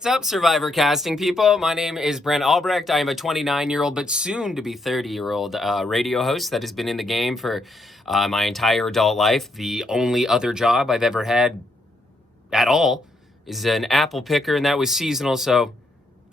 What's up, Survivor casting people? My name is Brent Albrecht. I am a 29-year-old, but soon to be 30-year-old radio host that has been in the game for my entire adult life. The only other job I've ever had at all is an apple picker, and that was seasonal, so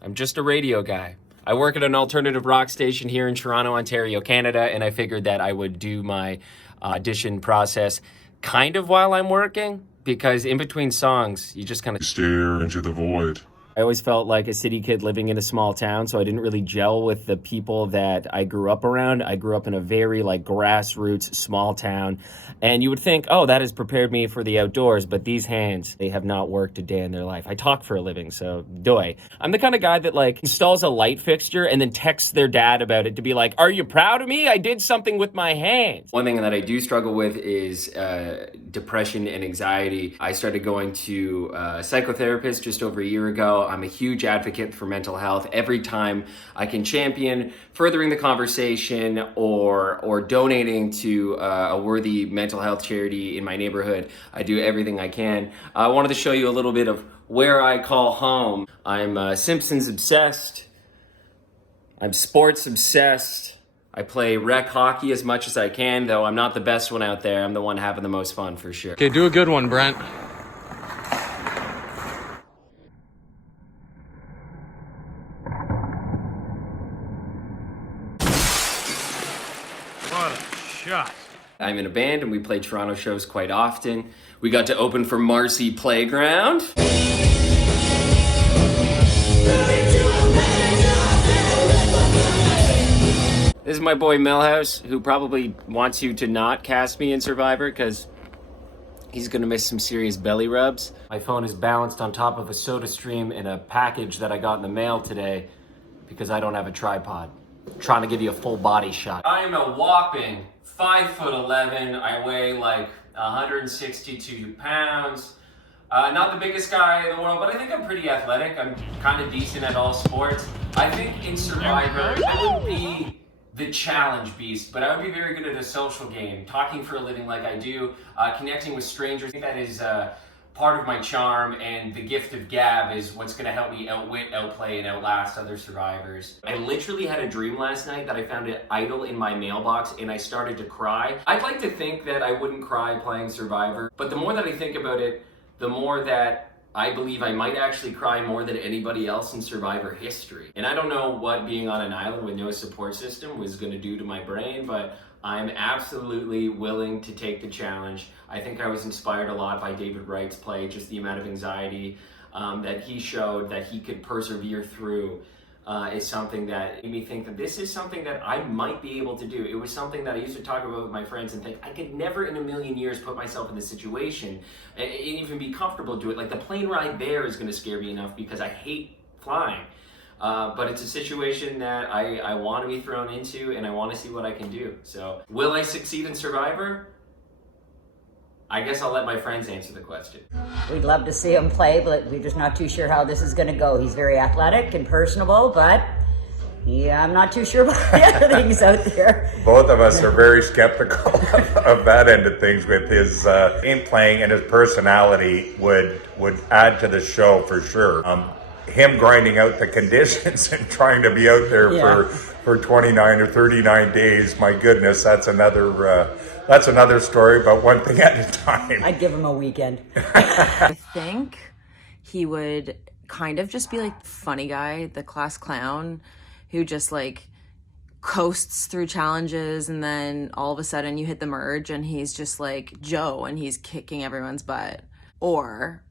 I'm just a radio guy. I work at an alternative rock station here in Toronto, Ontario, Canada, and I figured that I would do my audition process kind of while I'm working, because in between songs, you just kind of stare into the void. I always felt like a city kid living in a small town, so I didn't really gel with the people that I grew up around. I grew up in a very grassroots small town, and you would think, oh, that has prepared me for the outdoors, but these hands, they have not worked a day in their life. I talk for a living, so doy. I'm the kind of guy that installs a light fixture and then texts their dad about it to be like, are you proud of me? I did something with my hands. One thing that I do struggle with is depression and anxiety. I started going to a psychotherapist just over a year ago. I'm a huge advocate for mental health. Every time I can champion furthering the conversation or donating to a worthy mental health charity in my neighborhood, I do everything I can. I wanted to show you a little bit of where I call home. I'm Simpsons obsessed. I'm sports obsessed. I play rec hockey as much as I can, though I'm not the best one out there. I'm the one having the most fun for sure. Okay, do a good one, Brent. What a shot. I'm in a band and we play Toronto shows quite often. We got to open for Marcy Playground. This is my boy Millhouse, who probably wants you to not cast me in Survivor because he's gonna miss some serious belly rubs. My phone is balanced on top of a soda stream in a package that I got in the mail today because I don't have a tripod. I'm trying to give you a full body shot. I am a whopping 5'11". I weigh 162 pounds. Not the biggest guy in the world, but I think I'm pretty athletic. I'm kind of decent at all sports. I think in Survivor, I wouldn't be the challenge beast, but I would be very good at a social game, talking for a living like I do, connecting with strangers. I think that is part of my charm, and the gift of gab is what's gonna help me outwit, outplay, and outlast other survivors. I literally had a dream last night that I found it idle in my mailbox and I started to cry. I'd like to think that I wouldn't cry playing Survivor, but the more that I think about it, the more that I believe I might actually cry more than anybody else in Survivor history. And I don't know what being on an island with no support system was gonna do to my brain, but I'm absolutely willing to take the challenge. I think I was inspired a lot by David Wright's play, just the amount of anxiety that he showed that he could persevere through is something that made me think that this is something that I might be able to do. It was something that I used to talk about with my friends and think I could never in a million years put myself in this situation and even be comfortable to do it. The plane ride there is gonna scare me enough because I hate flying. But it's a situation that I want to be thrown into and I want to see what I can do. So, will I succeed in Survivor? I guess I'll let my friends answer the question. We'd love to see him play, but we're just not too sure how this is going to go. He's very athletic and personable, but I'm not too sure about the other things out there. Both of us are very skeptical of that end of things. With his game playing and his personality would add to the show for sure. Him grinding out the conditions and trying to be out there for 29 or 39 days, my goodness, that's another story, but one thing at a time. I'd give him a weekend. I think he would kind of just be the funny guy, the class clown, who just coasts through challenges, and then all of a sudden you hit the merge and he's just Joe and he's kicking everyone's butt. Or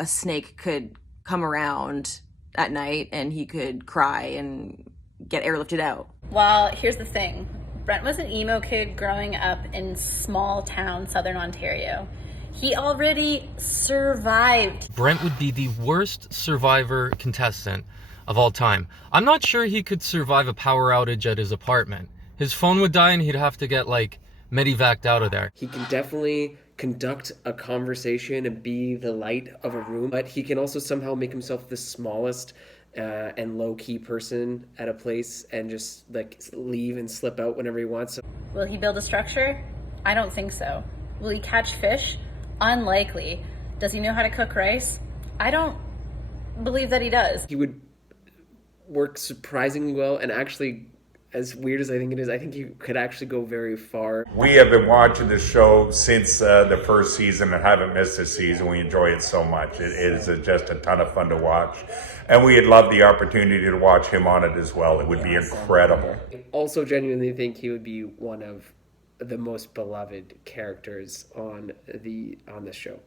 a snake could come around at night and he could cry and get airlifted out. Well, here's the thing. Brent was an emo kid growing up in small town Southern Ontario. He already survived. Brent would be the worst Survivor contestant of all time. I'm not sure he could survive a power outage at his apartment. His phone would die and he'd have to get medevaced out of there. He can definitely conduct a conversation and be the light of a room, but he can also somehow make himself the smallest and low-key person at a place and just leave and slip out whenever he wants. Will he build a structure? I don't think so. Will he catch fish? Unlikely. Does he know how to cook rice? I don't believe that he does. He would work surprisingly well, and actually, as weird as I think it is, I think he could actually go very far. We have been watching the show since the first season and haven't missed a season. We enjoy it so much. It is just a ton of fun to watch. And we'd love the opportunity to watch him on it as well. It would be incredible. I also genuinely think he would be one of the most beloved characters on the show.